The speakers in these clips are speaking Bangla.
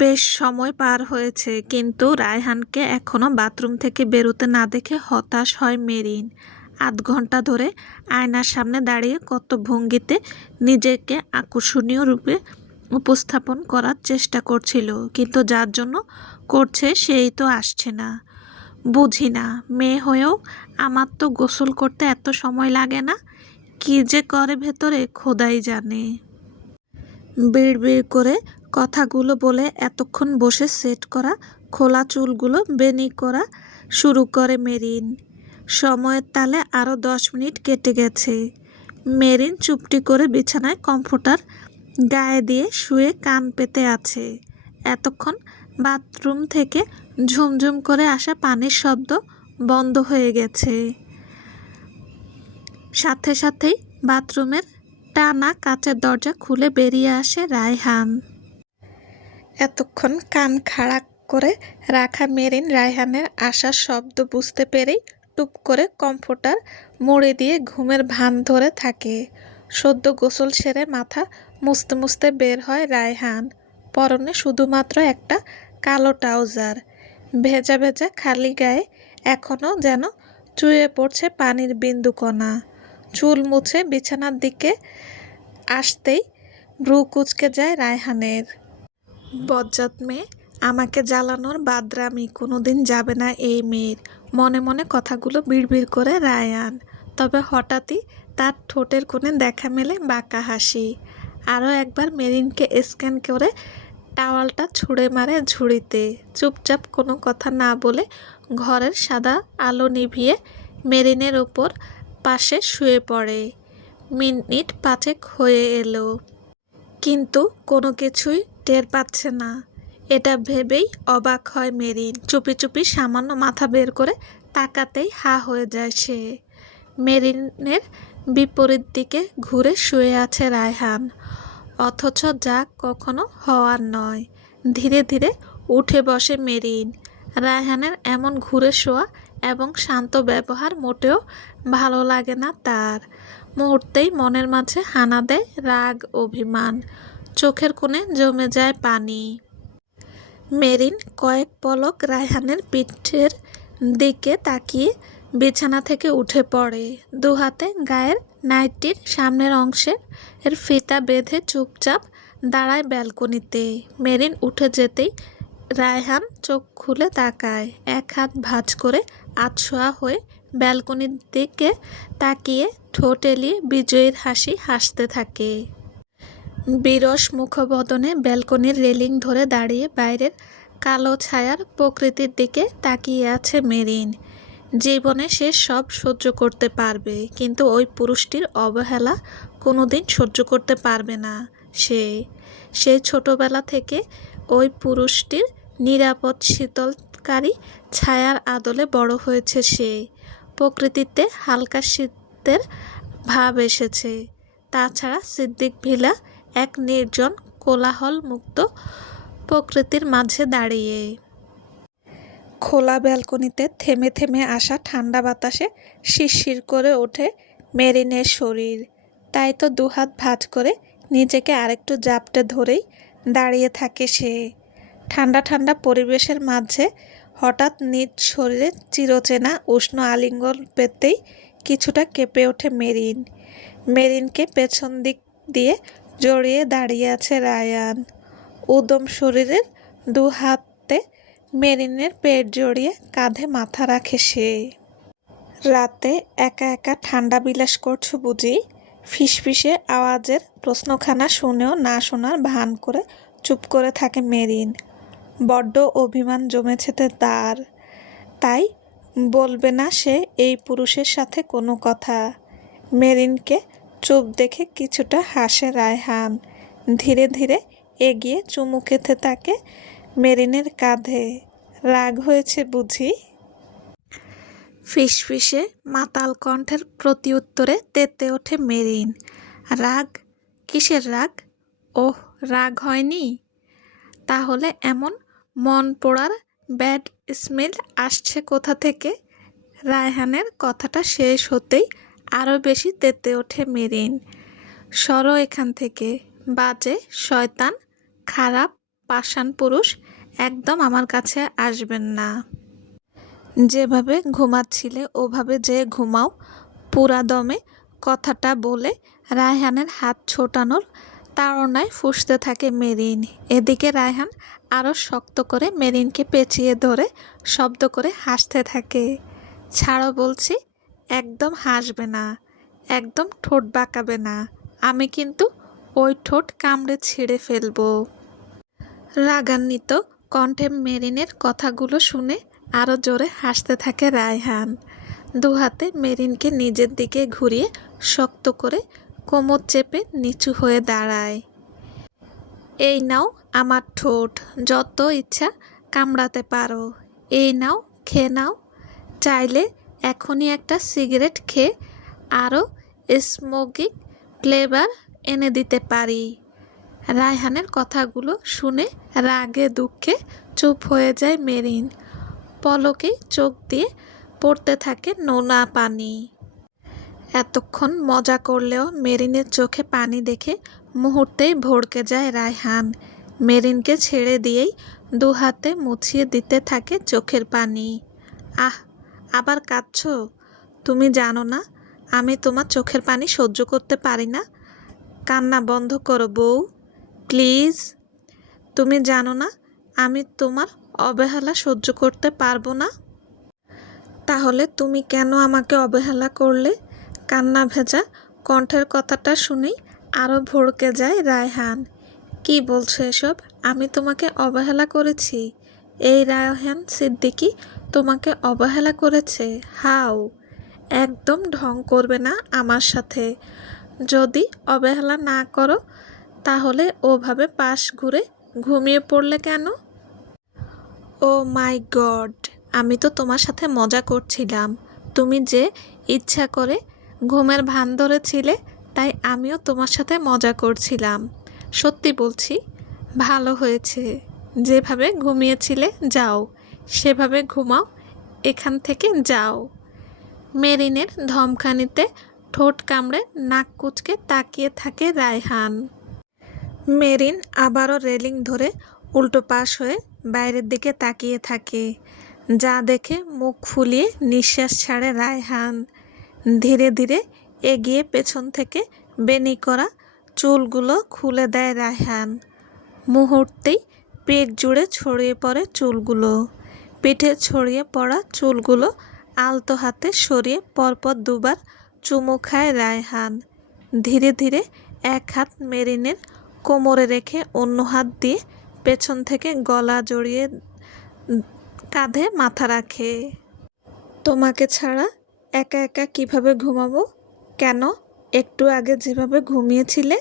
বেশ সময় পার হয়েছে, কিন্তু রায়হানকে এখনো বাথরুম থেকে বেরোতে না দেখে হতাশ হয় মেরিন। আধ ঘন্টা ধরে আয়নার সামনে দাঁড়িয়ে কত ভঙ্গিতে নিজেকে আকর্ষণীয় রূপে উপস্থাপন করার চেষ্টা করছিল, কিন্তু যার জন্য করছে সেই তো আসছে না। বুঝি না, মেয়ে হয়েও আমার তো গোসল করতে এত সময় লাগে না। কি যে করে ভেতরে খোদাই জানে। বিড়বিড় করে কথাগুলো বলে এতক্ষণ বসে সেট করা খোলা চুলগুলো বেনি করা শুরু করে মেরিন। সময়ের তালে আরও 10 মিনিট কেটে গেছে। মেরিন চুপটি করে বিছানায় কমফোর্টার গায়ে দিয়ে শুয়ে কান পেতে আছে। এতক্ষণ বাথরুম থেকে ঝুমঝুম করে আসা পানির শব্দ বন্ধ হয়ে গেছে। সাথে সাথেই বাথরুমের টানা কাচের দরজা খুলে বেরিয়ে আসে রায়হান। এতক্ষণ কান খাড়া করে রাখা মেরিন রায়হানের আসার শব্দ বুঝতে পেরেই টুপ করে কমফোর্টার মুড়ি দিয়ে ঘুমের ভান ধরে থাকে। সদ্য গোসল সেরে মাথা মুছতে মুছতে বের হয় রায়হান। পরনে শুধুমাত্র একটা কালো ট্রাউজার। ভেজা ভেজা খালি গায়ে এখনও যেন চুয়ে পড়ছে পানির বিন্দুকণা। চুল মুছে বিছানার দিকে আসতেই ভ্রু কুঁচকে যায় রায়হানের। বজ্জাত মেয়ে, আমাকে জ্বালানোর বাদরামি কোনোদিন যাবে না এই মেয়ের। মনে মনে কথাগুলো বিড়বিড় করে রায়হান। তবে হঠাৎই তার ঠোঁটের কোণে দেখা মেলে বাঁকা হাসি। আরও একবার মেরিনকে স্ক্যান করে টাওয়ালটা ছুঁড়ে মারে ঝুড়িতে। চুপচাপ কোনো কথা না বলে ঘরের সাদা আলো নিভিয়ে মেরিনের ওপর পাশে শুয়ে পড়ে। মিনিট 5 হয়ে এলো, কিন্তু কোনো কিছুই টের পাচ্ছে না। এটা ভেবেই অবাক হয় মেরিন। চুপি চুপি সামান্য মাথা বের করে তাকাতেই হা হয়ে যায় সে। মেরিনের বিপরীত দিকে ঘুরে শুয়ে আছে রায়হান, অথচ যা কখনো হওয়ার নয়। ধীরে ধীরে উঠে বসে মেরিন। রায়হানের এমন ঘুরে শোয়া এবং শান্ত ব্যবহার মোটেও ভালো লাগে না তার। মুহূর্তেই মনের মাঝে হানা দেয় রাগ, অভিমান। চোখের কোণে জমে যায় পানি। মেরিন কয়েক পলক রায়হানের পিঠের দিকে তাকিয়ে বিছানা থেকে উঠে পড়ে। দুহাতে গায়ের নাইটির সামনের অংশের ফিতা বেঁধে চুপচাপ দাঁড়ায় ব্যালকনিতে। মেরিন উঠে যেতেই রায়হান চোখ খুলে তাকায়। এক হাত ভাঁজ করে আধশোয়া হয়ে ব্যালকনির দিকে তাকিয়ে ঠোঁট এলিয়ে বিজয়ীর হাসি হাসতে থাকে। বিরস মুখবদনে ব্যালকনির রেলিং ধরে দাঁড়িয়ে বাইরের কালো ছায়ার প্রকৃতির দিকে তাকিয়ে আছে মেরিন। জীবনে সে সব সহ্য করতে পারবে, কিন্তু ওই পুরুষটির অবহেলা কোনোদিন সহ্য করতে পারবে না সে। সেই ছোটবেলা থেকে ওই পুরুষটির নিরাপদ শীতলকারী ছায়ার আদলে বড় হয়েছে সে। প্রকৃতিতে হালকা শীতের ভাব এসেছে। তাছাড়া সিদ্দিক ভিলা এক নির্জন কোলাহল মুক্ত প্রকৃতির মাঝে দাঁড়িয়ে। খোলা ব্যালকনিতে থেমে থেমে আসা ঠান্ডা বাতাসে শিরশির করে ওঠে মেরিনের শরীর। তাই তো দুহাত ভাঁজ করে নিজেকে আরেকটু জাপটে ধরেই দাঁড়িয়ে থাকে সে। ঠান্ডা ঠান্ডা পরিবেশের মাঝে হঠাৎ নিজ শরীরে চিরচেনা উষ্ণ আলিঙ্গন পেতেই কিছুটা কেঁপে ওঠে মেরিন। মেরিনকে পেছন দিক দিয়ে জড়িয়ে দাঁড়িয়ে আছে রায়হান। উদম শরীরের দু হাতে মেরিনের পেট জড়িয়ে কাঁধে মাথা রাখে সে। রাতে একা একা ঠান্ডা বিলাস করছো বুঝি? ফিসফিসে আওয়াজের প্রশ্নখানা শুনেও না শোনার ভান করে চুপ করে থাকে মেরিন। বড্ড অভিমান জমেছে তার, তাই বলবে না সে এই পুরুষের সাথে কোনো কথা। মেরিনকে চুপ দেখে কিছুটা হাসে রায়হান। ধীরে ধীরে এগিয়ে চুমু খেতে থাকে মেরিনের কাঁধে। রাগ হয়েছে বুঝি? ফিসফিসে মাতাল কণ্ঠের প্রত্যুত্তরে তেতে ওঠে মেরিন। রাগ? কিসের রাগ? ওহ, রাগ হয়নি? তাহলে এমন মন পোড়ার ব্যাড স্মেল আসছে কোথা থেকে? রায়হানের কথাটা শেষ হতেই আরও বেশি তেতে ওঠে মেরিন। সরো এখান থেকে, বাজে শয়তান, খারাপ পাষাণ পুরুষ, একদম আমার কাছে আসবেন না। যেভাবে ঘুমাচ্ছিলে ওভাবে যে ঘুমাও পুরা দমে কথাটা বলে রায়হানের হাত ছোটানোর তাড়নায় ফুঁসতে থাকে মেরিন। এদিকে রায়হান আরও শক্ত করে মেরিনকে পেঁচিয়ে ধরে শব্দ করে হাসতে থাকে। ছাড়ো বলছি, একদম হাসবে না, একদম ঠোঁট বাঁকাবে না, আমি কিন্তু ওই ঠোঁট কামড়ে ছিঁড়ে ফেলবো। রাগান্বিত কণ্ঠে মেরিনের কথাগুলো শুনে আরও জোরে হাসতে থাকে রায়হান। দুহাতে মেরিনকে নিজের দিকে ঘুরিয়ে শক্ত করে কোমর চেপে নিচু হয়ে দাঁড়ায়। এই নাও আমার ঠোঁট, যত ইচ্ছা কামড়াতে পারো, এই নাও, খেয়ে নাও। চাইলে এখনই একটা সিগারেট খেয়ে আরও স্মোকিং ফ্লেভার এনে দিতে পারি। রায়হানের কথাগুলো শুনে রাগে দুঃখে চুপ হয়ে যায় মেরিন। পলকে চোখ দিয়ে পড়তে থাকে নোনা পানি। এতক্ষণ মজা করলেও মেরিনের চোখে পানি দেখে মুহূর্তেই ভড়কে যায় রায়হান। মেরিনকে ছেড়ে দিয়েই দুহাতে মুছিয়ে দিতে থাকে চোখের পানি। আহ, আবার কাঁদছো? তুমি জানো না আমি তোমার চোখের পানি সহ্য করতে পারি না? কান্না বন্ধ করো বউ, প্লিজ। তুমি জানো না আমি তোমার অবহেলা সহ্য করতে পারবো না? তাহলে তুমি কেন আমাকে অবহেলা করলে? কান্না ভেজা কণ্ঠের কথাটা শুনেই আরও ভড়কে যায় রায়হান। কি বলছো এসব? আমি তোমাকে অবহেলা করেছি? এই রায়হান সিদ্দিকী তোমাকে অবহেলা করেছে? হাউ! একদম ঢং করবে না আমার সাথে। যদি অবহেলা না করো তাহলে ওভাবে পাশ ঘুরে ঘুমিয়ে পড়লে কেন? ও মাই গড, আমি তো তোমার সাথে মজা করছিলাম। তুমি যে ইচ্ছা করে ঘুমের ভান ধরেছিলে তাই আমিও তোমার সাথে মজা করছিলাম। সত্যি বলছি, ভালো হয়েছে। যেভাবে ঘুমিয়েছিলে যাও, সেভাবে ঘুমাও, এখান থেকে যাও। মেরিনের ধমকানিতে ঠোঁট কামড়ে নাক কুঁচকে তাকিয়ে থাকে রায়হান। মেরিন আবারও রেলিং ধরে উল্টো পাশ হয়ে বাইরের দিকে তাকিয়ে থাকে। যা দেখে মুখ ফুলিয়ে নিঃশ্বাস ছাড়ে রায়হান। ধীরে ধীরে এগিয়ে পেছন থেকে বেনি করা চুলগুলো খুলে দেয় রায়হান। মুহূর্তেই পেট জুড়ে ছড়িয়ে পড়ে চুলগুলো। পিঠে ছড়িয়ে পড়া চুলগুলো আলতো হাতে সরিয়ে পরপর দুবার চুমু খায় রায়হান। ধীরে ধীরে এক হাত মেরিনের কোমরে রেখে অন্য হাত দিয়ে পেছন থেকে গলা জড়িয়ে কাঁধে মাথা রাখে। তোমাকে ছাড়া একা একা কিভাবে ঘুমাবো? কেন? একটু আগে যেভাবে ঘুমিয়েছিলে,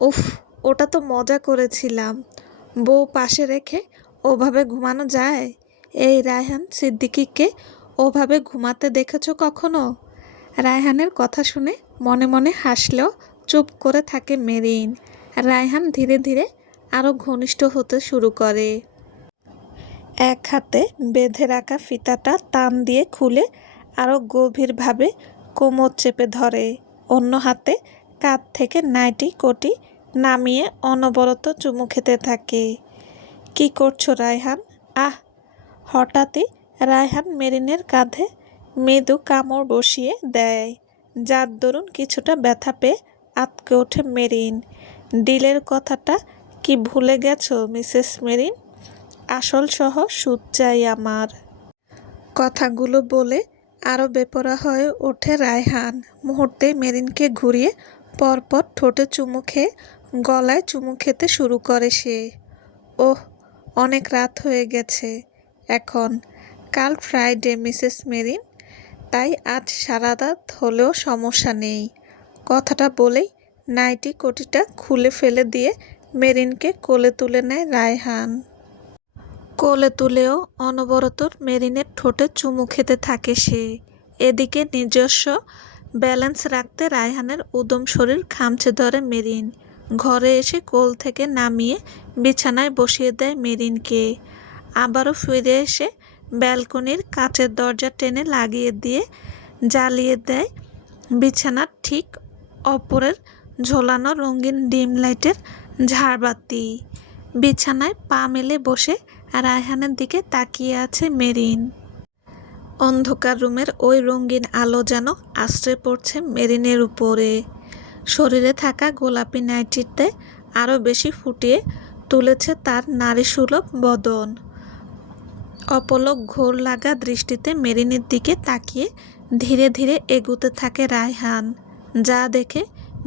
উফ, ওটা তো মজা করেছিলাম। বউ পাশে রেখে ওভাবে ঘুমানো যায়? এই রায়হান সিদ্দিকীকে ওভাবে ঘুমাতে দেখেছো কখনো? রায়হানের কথা শুনে মনে মনে হাসলেও চুপ করে থাকে মেরিন। রায়হান ধীরে ধীরে আরও ঘনিষ্ঠ হতে শুরু করে। এক হাতে বেঁধে রাখা ফিতাটা টান দিয়ে খুলে আরও গভীরভাবে কোমর চেপে ধরে। অন্য হাতে কাঁধ থেকে নাইটি কোটি নামিয়ে অনবরত চুমু খেতে থাকে। কি করছো রায়হান? আহ! হঠাৎই রায়হান মেরিনের কাঁধে মৃদু কামড় বসিয়ে দেয়, যার দরুন কিছুটা ব্যথা পেয়ে আঁতকে ওঠে মেরিন। ডিলের কথাটা কি ভুলে গেছো মিসেস মেরিন? আসল সহ সুদ চাই আমার। কথাগুলো বলে আরও বেপরা হয়ে ওঠে রায়হান। মুহূর্তেই মেরিনকে ঘুরিয়ে পরপর ঠোঁটে চুমু খেয়ে গলায় চুমু খেতে শুরু করে সে। ওহ, অনেক রাত হয়ে গেছে এখন। কাল ফ্রাইডে মিসেস মেরিন, তাই আজ সারা রাত হলেও সমস্যা নেই। কথাটা বলেই নাইটি কোটিটা খুলে ফেলে দিয়ে মেরিনকে কোলে তুলে নেয় রায়হান। কোলে তুলেও অনবরত মেরিনের ঠোঁটে চুমু খেতে থাকে সে। এদিকে নিজস্ব ব্যালেন্স রাখতে রায়হানের উদম শরীর খামচে ধরে মেরিন। ঘরে এসে কোল থেকে নামিয়ে বিছানায় বসিয়ে দেয় মেরিনকে। আবারও ফিরে এসে ব্যালকনির কাচের দরজা টেনে লাগিয়ে দিয়ে জ্বালিয়ে দেয় বিছানার ঠিক অপরের ঝোলানো রঙিন ডিম লাইটের ঝাড়বাতি। বিছানায় পা মেলে বসে রায়হানের দিকে তাকিয়ে আছে মেরিন। অন্ধকার রুমের ওই রঙিন আলো যেন আশ্রে পড়ছে মেরিনের উপরে। শরীরে থাকা গোলাপি নাইটিতে আরও বেশি ফুটিয়ে তুলেছে তার নারীসুলভ বদন। অপলক ঘোর লাগা দৃষ্টিতে মেরিনের দিকে তাকিয়ে ধীরে ধীরে এগুতে থাকে রায়হান, যা দেখে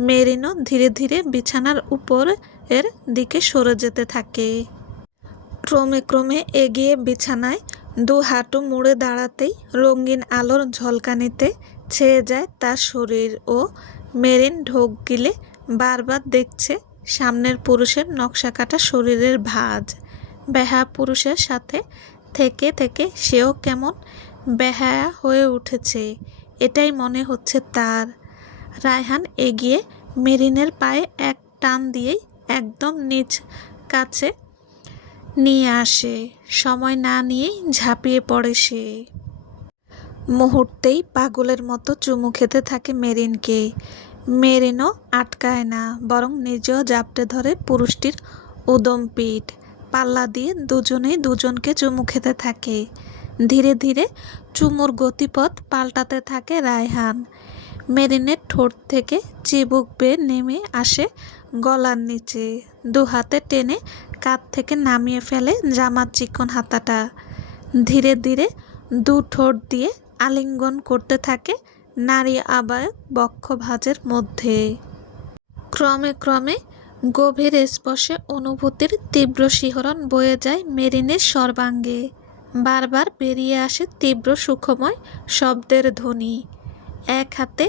মেরিনও ধীরে ধীরে বিছানার উপরের দিকে সরে যেতে থাকে। ক্রমে ক্রমে এগিয়ে বিছানায় দু হাঁটু মুড়ে দাঁড়াতেই রঙিন আলোর ঝলকানিতে ছেয়ে যায় তার শরীর ও মেরিন ঢোক গিলে বারবার দেখছে সামনের পুরুষের নকশা কাটা শরীরের ভাঁজ। বেহায়া পুরুষের সাথে থেকে থেকে সেও কেমন বেহায়া হয়ে উঠেছে, এটাই মনে হচ্ছে তার। রায়হান এগিয়ে মেরিনের পায়ে এক টান দিয়েই একদম নিজ কাছে নিয়ে আসে। সময় না নিয়েই ঝাঁপিয়ে পড়ে সে। মুহূর্তেই পাগলের মতো চুমু খেতে থাকে মেরিনকে। মেরিনও আটকায় না, বরং নিজেও জাপটে ধরে পুরুষটির উদম পিঠ। পাল্লা দিয়ে দুজনেই দুজনকে চুমু খেতে থাকে। ধীরে ধীরে চুমুর গতিপথ পাল্টাতে থাকে রায়হান। মেরিনের ঠোঁট থেকে চিবুক বেয়ে নেমে আসে গলার নিচে। দু হাতে টেনে কাঁধ থেকে নামিয়ে ফেলে জামার চিকন হাতাটা। ধীরে ধীরে দু ঠোঁট দিয়ে আলিঙ্গন করতে থাকে নারী আবায়ক বক্ষ ভাঁজের মধ্যে। ক্রমে ক্রমে গভীর স্পর্শে অনুভূতির তীব্র শিহরণ বয়ে যায় মেরিনের সর্বাঙ্গে। বারবার বেরিয়ে আসে তীব্র সুখময় শব্দের ধ্বনি। এক হাতে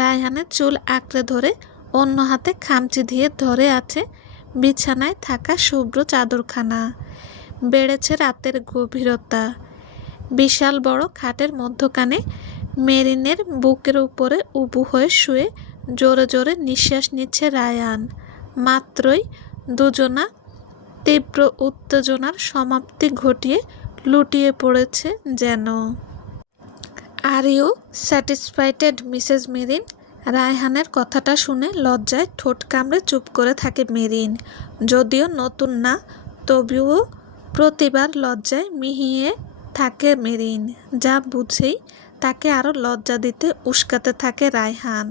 রায়হানের চুল আঁকড়ে ধরে অন্য হাতে খামচি দিয়ে ধরে আছে বিছানায় থাকা শুভ্র চাদরখানা। বেড়েছে রাতের গভীরতা। বিশাল বড় খাটের মধ্যখানে মেরিনের বুকের উপরে উবু হয়ে শুয়ে জোরে জোরে নিঃশ্বাস নিচ্ছে রায়ান। মাত্রই দুজনা তীব্র উত্তেজনার সমাপ্তি ঘটিয়ে লুটিয়ে পড়েছে যেন। Are you satisfied Mrs Merin? রায়হানের কথাটা শুনে লজ্জায় ঠোঁট কামড়ে চুপ করে থাকে মেরিন। যদিও নতুন না, তবুও প্রতিবার লজ্জায় মিহিয়ে থাকে মেরিন, যা বুঝেই তাকে আরও লজ্জা দিতে উস্কাতে থাকে রায়হান।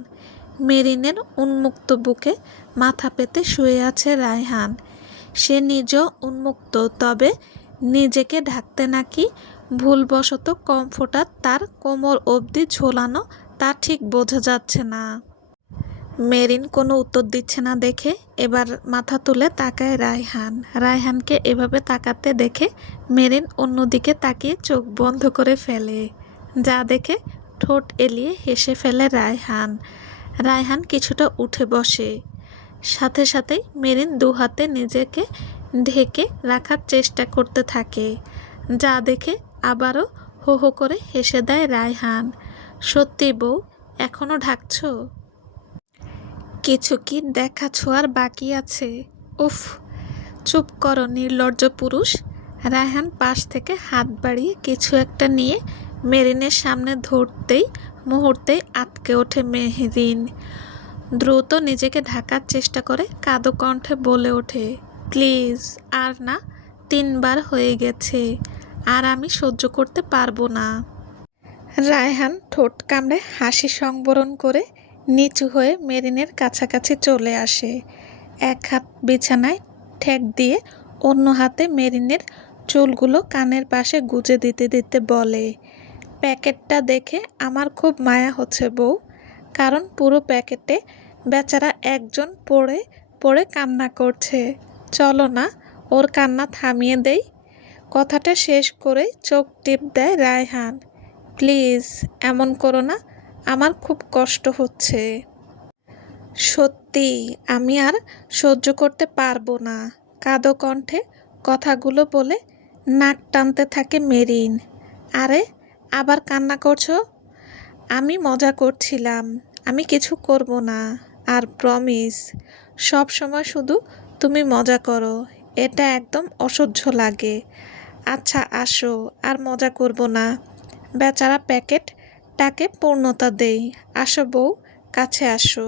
মেরিনের উন্মুক্ত বুকে মাথা পেতে শুয়ে আছে রায়হান। সে নিজেও উন্মুক্ত, তবে নিজেকে ঢাকতে নাকি ভুলবশত কমফোর্টার তার কোমর অবধি ঝোলানো তা ঠিক বোঝা যাচ্ছে না। মেরিন কোনো উত্তর দিচ্ছে না দেখে এবার মাথা তুলে তাকায় রায়হান। রায়হানকে এভাবে তাকাতে দেখে মেরিন অন্যদিকে তাকিয়ে চোখ বন্ধ করে ফেলে, যা দেখে ঠোঁট এলিয়ে হেসে ফেলে রায়হান। রায়হান কিছুটা উঠে বসে। সাথে সাথেই মেরিন দু হাতে নিজেকে ঢেকে রাখার চেষ্টা করতে থাকে, যা দেখে আবারও হো হো করে হেসে দেয় রায়হান। সত্যি বউ, এখনো ঢাকছো? কিছু কি দেখা ছোঁয়ার বাকি আছে? উফ, চুপ করো নির্লজ্জ পুরুষ। রায়হান পাশ থেকে হাত বাড়িয়ে কিছু একটা নিয়ে মেরিনের সামনে ধরতেই মুহূর্তেই আটকে ওঠে মেরিন। দ্রুত নিজেকে ঢাকার চেষ্টা করে কাঁদো কণ্ঠে বলে ওঠে, প্লিজ, আর না, 3 বার হয়ে গেছে, আর আমি সহ্য করতে পারবো না। রায়হান ঠোঁট কামড়ে হাসি সংবরণ করে নিচু হয়ে মেরিনের কাছাকাছি চলে আসে। এক হাত বিছানায় ঠেক দিয়ে অন্য হাতে মেরিনের চুলগুলো কানের পাশে গুজে দিতে দিতে বলে, প্যাকেটটা দেখে আমার খুব মায়া হচ্ছে বউ, কারণ পুরো প্যাকেটে বেচারা একজন পড়ে পড়ে কান্না করছে। চলো না, ওর কান্না থামিয়ে দেই। কথাটা শেষ করে চোখ টিপ দেয় রায়হান। প্লিজ, এমন করো না, আমার খুব কষ্ট হচ্ছে। সত্যি, আমি আর সহ্য করতে পারবো না। কাঁদো কণ্ঠে কথাগুলো বলে নাক টানতে থাকে মেরিন। আরে, আবার কান্না করছো? আমি মজা করছিলাম, আমি কিছু করব না। আর প্রমিস, সব সময় শুধু তুমি মজা করো, এটা একদম অসহ্য লাগে। আচ্ছা আসো, আর মজা করব না। বেচারা প্যাকেটটাকে পূর্ণতা দেই। আসো বউ, কাছে আসো।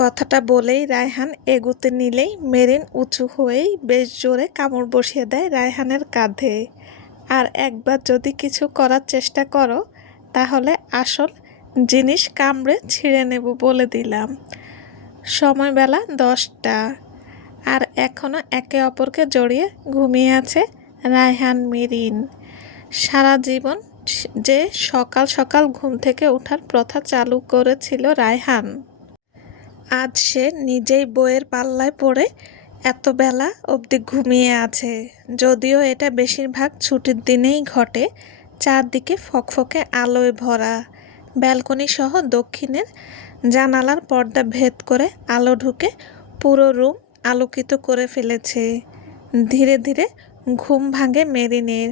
কথাটা বলেই রায়হান এগুতে নিলেই মেরিন উঁচু হয়েই বেশ জোরে কামড় বসিয়ে দেয় রায়হানের কাঁধে। আর একবার যদি কিছু করার চেষ্টা করো তাহলে আসল জিনিস কামড়ে ছিঁড়ে নেব বলে দিলাম। সময় বেলা 10টা, আর এখনও একে অপরকে জড়িয়ে ঘুমিয়ে আছে রায়হান মেরিন। সারা জীবন যে সকাল সকাল ঘুম থেকে ওঠার প্রথা চালু করেছিল রায়হান, আজ সে নিজেই বইয়ের পাল্লায় পড়ে এত বেলা অবধি ঘুমিয়ে আছে। যদিও এটা বেশিরভাগ ছুটির দিনেই ঘটে। চারদিকে ফকফকে আলোয় ভরা, ব্যালকনি সহ দক্ষিণের জানালার পর্দা ভেদ করে আলো ঢুকে পুরো রুম আলোকিত করে ফেলেছে। ধীরে ধীরে ঘুম ভাঙে মেরিনের।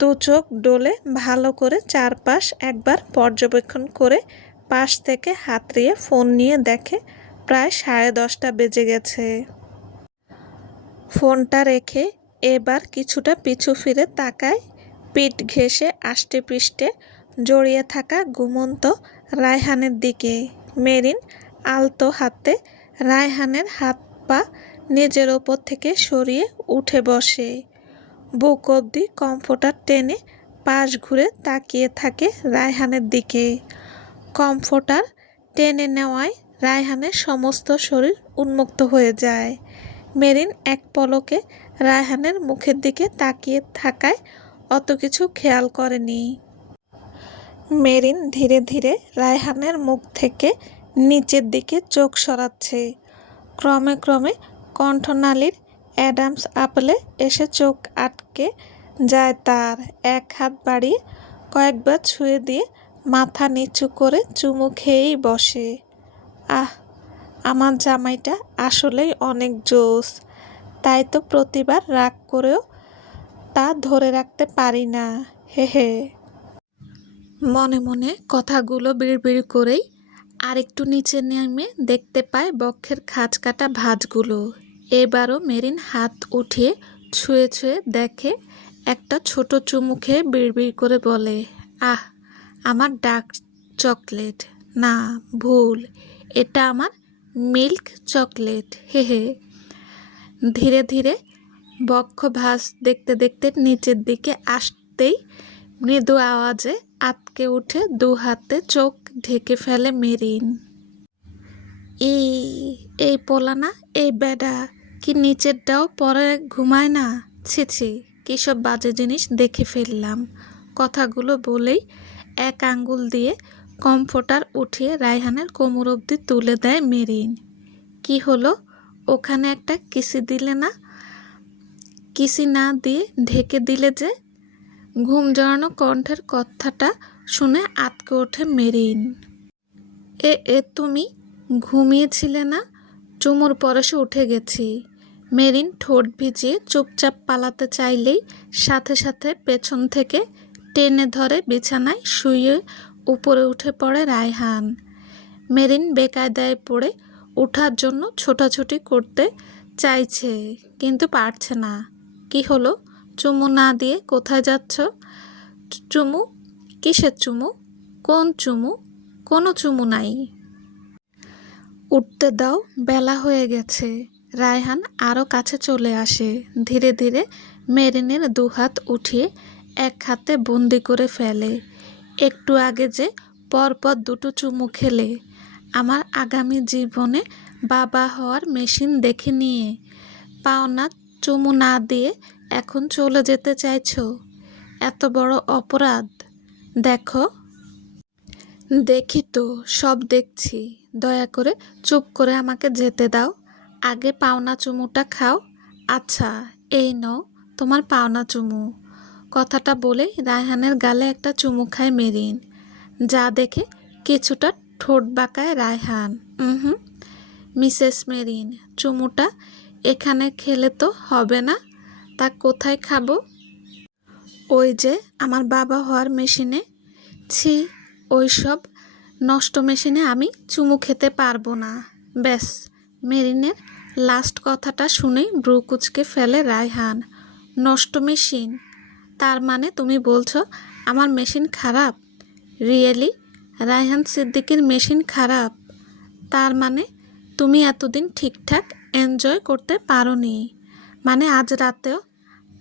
দু চোখ ডোলে ভালো করে চারপাশ একবার পর্যবেক্ষণ করে পাশ থেকে হাতড়িয়ে ফোন নিয়ে দেখে প্রায় 10:30 বেজে গেছে। ফোনটা রেখে এবার কিছুটা পিছু ফিরে তাকায় পিঠ ঘেঁষে আষ্টেপৃষ্ঠে জড়িয়ে থাকা ঘুমন্ত রায়হানের দিকে। মেরিন আলতো হাতে রায়হানের হাত পা নিজের ওপর থেকে সরিয়ে উঠে বসে। বুক অবধি কমফোর্টার টেনে পাশ ঘুরে তাকিয়ে থাকে রায়হানের দিকে। কমফোর্টার টেনে নেওয়ায় রায়হানের সমস্ত শরীর উন্মুক্ত হয়ে যায়। মেরিন এক পলকে রায়হানের মুখের দিকে তাকিয়ে থাকায় অত কিছু খেয়াল করেনি। মেরিন ধীরে ধীরে রায়হানের মুখ থেকে নিচের দিকে চোখ সরাচ্ছে। ক্রমে ক্রমে কণ্ঠনালীর অ্যাডামস আপেলে এসে চোখ আটকে যায় তার। এক হাত বাড়িয়ে কয়েকবার ছুঁয়ে দিয়ে মাথা নিচু করে চুমু খেয়েই বসে। আহ, আমার জামাইটা আসলেই অনেক জোশ, তাই তো প্রতিবার রাগ করেও তা ধরে রাখতে পারি না, হে হে। মনে মনে কথাগুলো বিড়বিড় করেই আরেকটু নিচে নেমে দেখতে পায় বক্ষের খাঁজ কাটা ভাঁজগুলো। এবারও মেরিন হাত উঠিয়ে ছুঁয়ে ছুঁয়ে দেখে, একটা ছোট চুমু খেয়ে বিড়বিড় করে বলে, আহ, আমার ডার্ক চকলেট না, ভুল, এটা আমার মিল্ক চকলেট, হে হে। ধীরে ধীরে বক্ষ ভাঁজ দেখতে দেখতে নিচের দিকে আসতেই মৃদু আওয়াজে আটকে উঠে দু হাতে চোখ ঢেকে ফেলে মেরিন। এই পোলানা, এই বেডা কি নিচেরটাও পরে ঘুমায় না? ছি ছি, কী সব বাজে জিনিস দেখে ফেললাম। কথাগুলো বলেই এক আঙ্গুল দিয়ে কমফোর্টার উঠিয়ে রায়হানের কোমর অবধি তুলে দেয় মেরিন। কি হলো, ওখানে একটা কিসি দিলে না? কিসি না দিয়ে ঢেকে দিলে যে? ঘুম জড়ানো কণ্ঠের কথাটা শুনে আটকে ওঠে মেরিন। এ তুমি ঘুমিয়েছিলে না? চুমুর পরশে উঠে গেছি। মেরিন ঠোঁট ভিজিয়ে চুপচাপ পালাতে চাইলেই সাথে সাথে পেছন থেকে টেনে ধরে বিছানায় শুয়ে উপরে উঠে পড়ে রায়হান। মেরিন বেকায়দায় পড়ে ওঠার জন্য ছোটাছুটি করতে চাইছে, কিন্তু পারছে না। কি হলো, চুমু না দিয়ে কোথায় যাচ্ছ? চুমু? কিসের চুমু? কোন চুমু? কোনো চুমু নাই। উঠতে দাও, বেলা হয়ে গেছে। রায়হান আরও কাছে চলে আসে। ধীরে ধীরে মেরিনের দুহাত উঠিয়ে এক হাতে বন্দি করে ফেলে। একটু আগে যে পরপর দুটো চুমু খেলে, আমার আগামী জীবনে বাবা হওয়ার মেশিন দেখে নিয়ে পাওনা চুমু না দিয়ে এখন চলে যেতে চাইছো? এত বড় অপরাধ? দেখো। দেখি তো, সব দেখছি। দয়া করে চুপ করে আমাকে যেতে দাও। আগে পাওনা চুমুটা খাও। আচ্ছা, এই নাও তোমার পাওনা চুমু। কথাটা বলে রায়হানের গালে একটা চুমু খায় মেরিন, যা দেখে কিছুটা ঠোঁট বাঁকায় রায়হান। মিসেস মেরিন, চুমুটা এখানে খেলে তো হবে না। তা কোথায় খাবো? ওই যে আমার বাবা হওয়ার মেশিনে। ছি, ওই সব নষ্ট মেশিনে আমি চুমু খেতে পারবো না। ব্যাস, মেরিনের লাস্ট কথাটা শুনেই ব্রু কুঁচকে ফেলে রায়হান। নষ্ট মেশিন? তার মানে তুমি বলছো আমার মেশিন খারাপ? রিয়েলি? রায়হান সিদ্দিকীর মেশিন খারাপ? তার মানে তুমি এতদিন ঠিকঠাক এনজয় করতে পারোনি, মানে আজ রাতেও।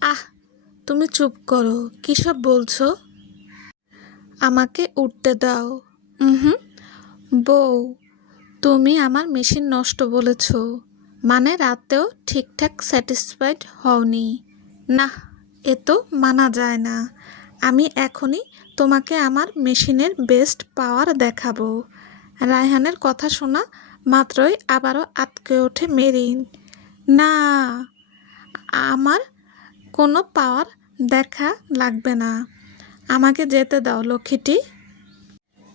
আহ, তুমি চুপ করো, কী সব বলছো? আমাকে উঠতে দাও। হুম, বউ, তুমি আমার মেশিন নষ্ট বলেছ, মানে রাতেও ঠিকঠাক স্যাটিসফাইড হওনি। না, এ তো মানা যায় না। আমি এখনই তোমাকে আমার মেশিনের বেস্ট পাওয়ার দেখাবো। রায়হানের কথা শোনা মাত্রই আবারও আঁতকে ওঠে মেরিন। না, আমার কোনো পাওয়ার দেখা লাগবে না, আমাকে যেতে দাও লক্ষ্মীটি।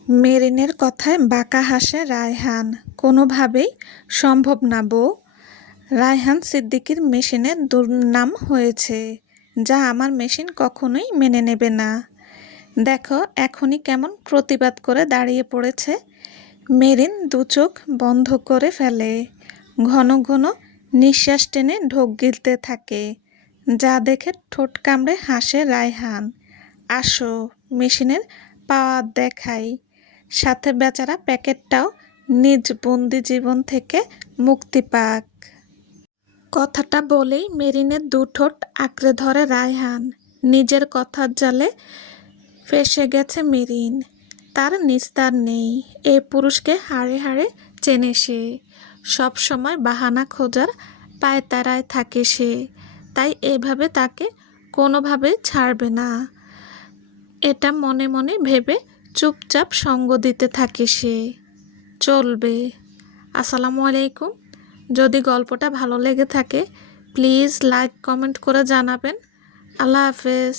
মেরিনের কথায় বাঁকা হাসে রায়হান। কোনোভাবেই সম্ভব না বউ। রায়হান সিদ্দিকীর মেশিনের দুর্নাম হয়েছে, যা আমার মেশিন কখনোই মেনে নেবে না। দেখো এখনই কেমন প্রতিবাদ করে দাঁড়িয়ে পড়েছে। মেরিন দু চোখ বন্ধ করে ফেলে, ঘন ঘন নিঃশ্বাস টেনে ঢোক গিলতে থাকে, যা দেখে ঠোঁট কামড়ে হাসে রায়হান। আসো, মেশিনের পাওয়ার দেখাই, সাথে বেচারা প্যাকেটটাও নিজ বন্দি জীবন থেকে মুক্তি পাক। কথাটা বলেই মেরিনের দু ঠোঁট আঁকড়ে ধরে রায়হান। নিজের কথার জালে ফেঁসে গেছে মেরিন, তার নিস্তার নেই। এই পুরুষকে হাড়ে হাড়ে চেনে সে, সব সময় বাহানা খোঁজার পায়তারায় থাকে সে, তাই এভাবে তাকে কোনোভাবে ছাড়বে না। এটা মনে মনে ভেবে চুপচাপ সঙ্গ দিতে থাকে সে। চলবে। আসসালামু আলাইকুম। যদি গল্পটা ভালো লেগে থাকে প্লিজ লাইক কমেন্ট করে জানাবেন। আল্লাহ হাফেজ।